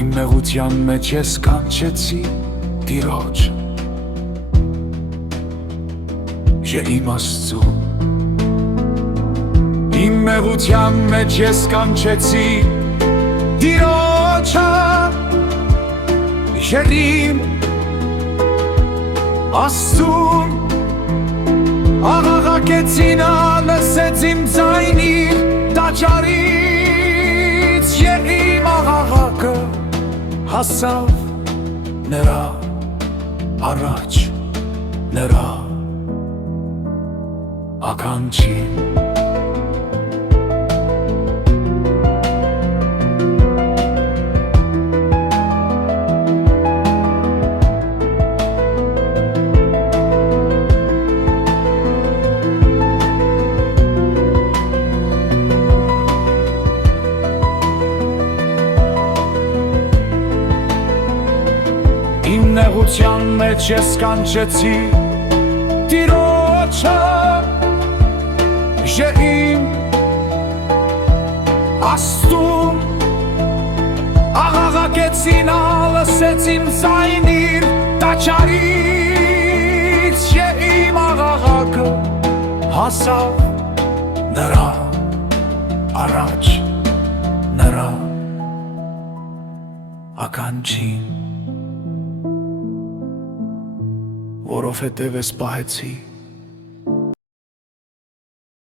Իմ մեղության մեջ ես կանչեցի Տիրոջ Իմ Աստծու Իմ մեղության մեջ ես կանչեցի Տիրոջը Իմ Աստծուն Աղաղակեցի նա լսեց իմ ձայնին տաճարից Եվ իմ աղաղակը հասավ նրա առաջ նրա ականջին Իմ նեղության մեջ ես կանչեցի Տիրոջը Իմ Աստծուն Աղաղակեցի նա լսեց իմ ձայնին տաճարից Եվ իմ աղաղակը հասավ նրա առաջ նրա ականջին Որովհետև ես պահեցի